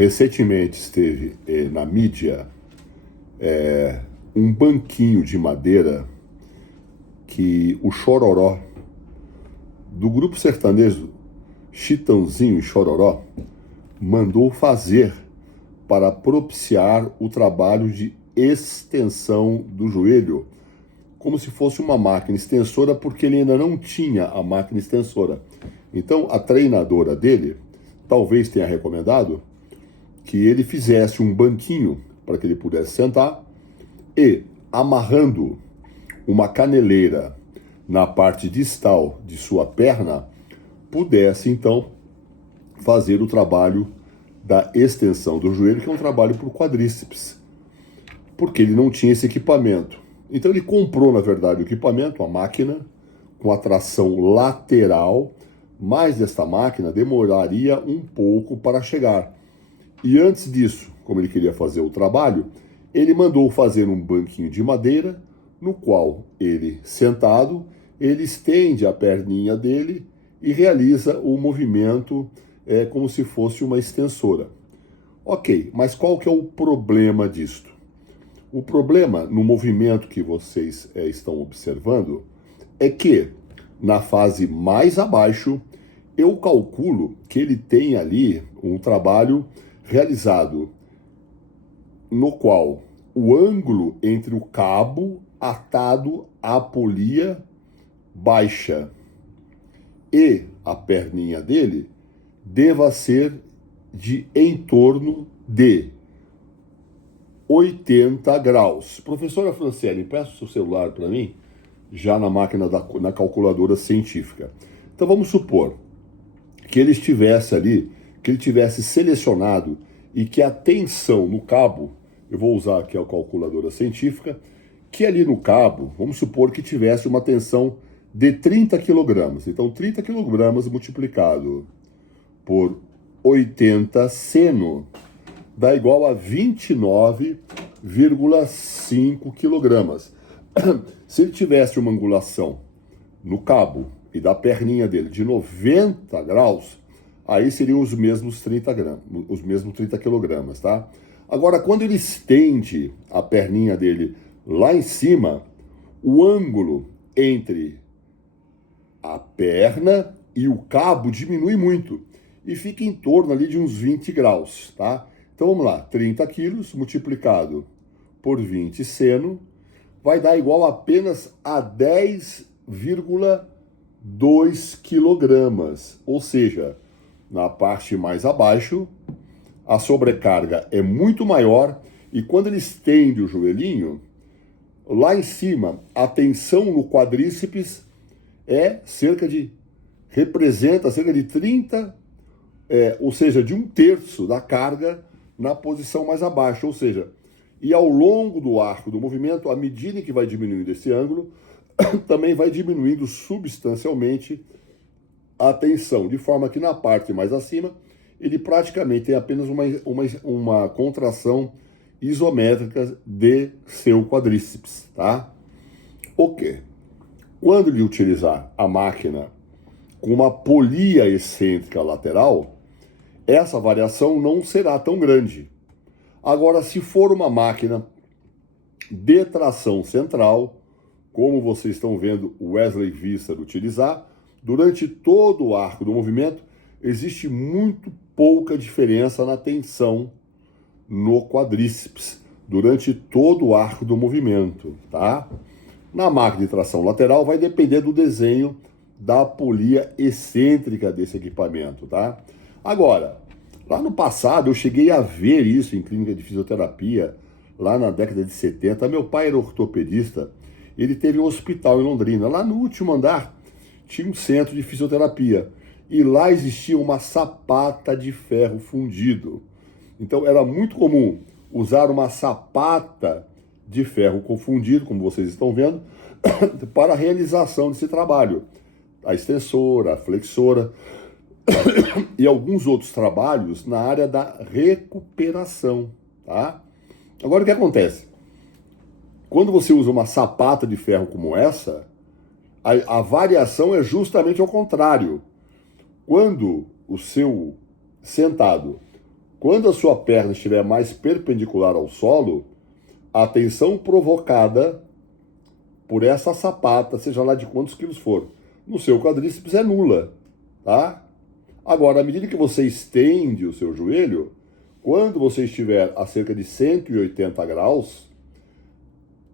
Recentemente esteve na mídia um banquinho de madeira que o Chororó, do grupo sertanejo Chitãozinho e Chororó, mandou fazer para propiciar o trabalho de extensão do joelho, como se fosse uma máquina extensora, porque ele ainda não tinha a máquina extensora. Então, a treinadora dele talvez tenha recomendado que ele fizesse um banquinho para que ele pudesse sentar e, amarrando uma caneleira na parte distal de sua perna, pudesse então fazer o trabalho da extensão do joelho, que é um trabalho para o quadríceps, porque ele não tinha esse equipamento. Então ele comprou, na verdade, o equipamento, a máquina, com a tração lateral, mas esta máquina demoraria um pouco para chegar. E antes disso, como ele queria fazer o trabalho, ele mandou fazer um banquinho de madeira, no qual ele, sentado, ele estende a perninha dele e realiza o movimento como se fosse uma extensora. Ok, mas qual que é o problema disto? O problema no movimento que vocês estão observando é que, na fase mais abaixo, eu calculo que ele tem ali um trabalho realizado no qual o ângulo entre o cabo atado à polia baixa e a perninha dele deva ser de em torno de 80 graus. Professora Franciele, empresta o seu celular para mim, já na máquina na calculadora científica. Então vamos supor que ele estivesse ali, que ele tivesse selecionado e que a tensão no cabo, eu vou usar aqui a calculadora científica, que ali no cabo, vamos supor que tivesse uma tensão de 30 kg. Então 30 kg multiplicado por 80 seno dá igual a 29,5 kg. Se ele tivesse uma angulação no cabo e da perninha dele de 90 graus, aí seriam os mesmos 30 kg, tá? Agora, quando ele estende a perninha dele lá em cima, o ângulo entre a perna e o cabo diminui muito e fica em torno ali de uns 20 graus, tá? Então vamos lá, 30 quilos multiplicado por 20 seno vai dar igual apenas a 10,2 quilogramas, ou seja, na parte mais abaixo a sobrecarga é muito maior e quando ele estende o joelhinho, lá em cima a tensão no quadríceps representa cerca de 30, ou seja, de um terço da carga na posição mais abaixo, ou seja, e ao longo do arco do movimento, à medida que vai diminuindo esse ângulo, também vai diminuindo substancialmente a tensão, de forma que na parte mais acima, ele praticamente tem apenas uma contração isométrica de seu quadríceps, tá? Ok. Quando ele utilizar a máquina com uma polia excêntrica lateral, essa variação não será tão grande. Agora, se for uma máquina de tração central, como vocês estão vendo o Wesley Visser utilizar, durante todo o arco do movimento, existe muito pouca diferença na tensão no quadríceps, durante todo o arco do movimento, tá? Na máquina de tração lateral vai depender do desenho da polia excêntrica desse equipamento, tá? Agora, lá no passado eu cheguei a ver isso em clínica de fisioterapia, lá na década de 70. Meu pai era ortopedista, ele teve um hospital em Londrina. Lá no último andar tinha um centro de fisioterapia e lá existia uma sapata de ferro fundido. Então era muito comum usar uma sapata de ferro fundido, como vocês estão vendo, para a realização desse trabalho. A extensora, a flexora e alguns outros trabalhos na área da recuperação, tá? Agora o que acontece? Quando você usa uma sapata de ferro como essa, a variação é justamente ao contrário. Quando o seu sentado Quando a sua perna estiver mais perpendicular ao solo, a tensão provocada por essa sapata, seja lá de quantos quilos for, no seu quadríceps é nula, tá? Agora, à medida que você estende o seu joelho, quando você estiver a cerca de 180 graus,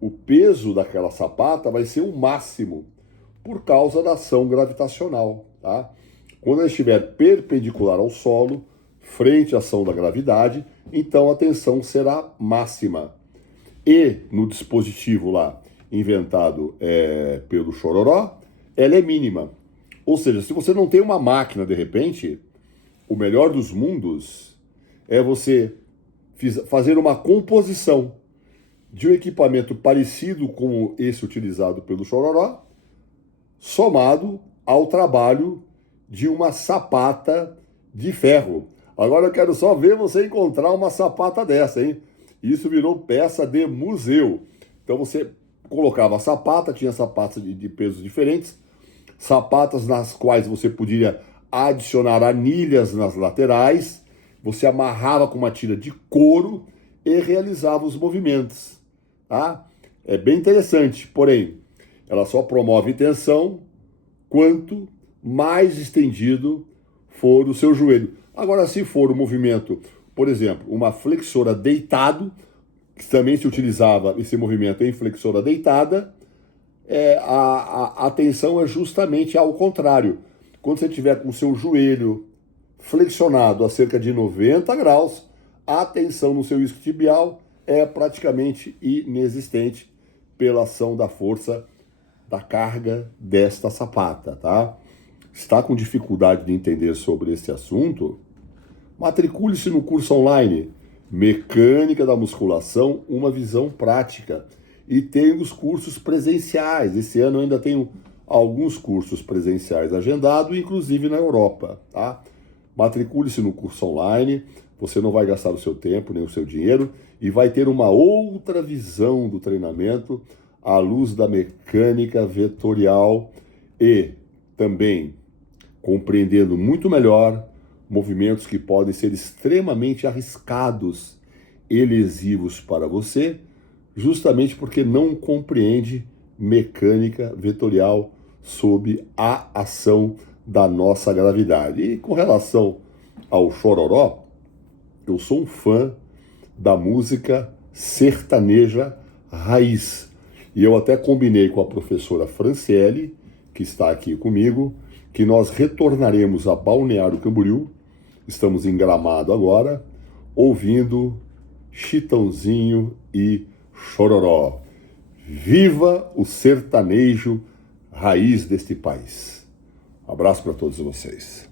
o peso daquela sapata vai ser o máximo por causa da ação gravitacional, tá? Quando ela estiver perpendicular ao solo, frente à ação da gravidade, então a tensão será máxima. E no dispositivo lá, inventado pelo Chororó, ela é mínima. Ou seja, se você não tem uma máquina, de repente, o melhor dos mundos é você fazer uma composição de um equipamento parecido com esse utilizado pelo Chororó, somado ao trabalho de uma sapata de ferro. Agora eu quero só ver você encontrar uma sapata dessa, hein? Isso virou peça de museu. Então você colocava a sapata, tinha sapatas de pesos diferentes, sapatas nas quais você podia adicionar anilhas nas laterais, você amarrava com uma tira de couro e realizava os movimentos, tá? É bem interessante, porém, ela só promove tensão quanto mais estendido for o seu joelho. Agora, se for o movimento, por exemplo, uma flexora deitado, que também se utilizava esse movimento em flexora deitada, a tensão é justamente ao contrário. Quando você estiver com o seu joelho flexionado a cerca de 90 graus, a tensão no seu isquiotibial é praticamente inexistente pela ação da força da carga desta sapata, tá? Está com dificuldade de entender sobre esse assunto? Matricule-se no curso online Mecânica da Musculação, uma visão prática. E tem os cursos presenciais. Esse ano eu ainda tenho alguns cursos presenciais agendados, inclusive na Europa, tá? Matricule-se no curso online, você não vai gastar o seu tempo nem o seu dinheiro e vai ter uma outra visão do treinamento à luz da mecânica vetorial e também compreendendo muito melhor movimentos que podem ser extremamente arriscados e lesivos para você, justamente porque não compreende mecânica vetorial sob a ação da nossa gravidade. E com relação ao Chororó, eu sou um fã da música sertaneja raiz. E eu até combinei com a professora Franciele, que está aqui comigo, que nós retornaremos a Balneário Camboriú, estamos em Gramado agora, ouvindo Chitãozinho e Chororó. Viva o sertanejo raiz deste país. Um abraço para todos vocês.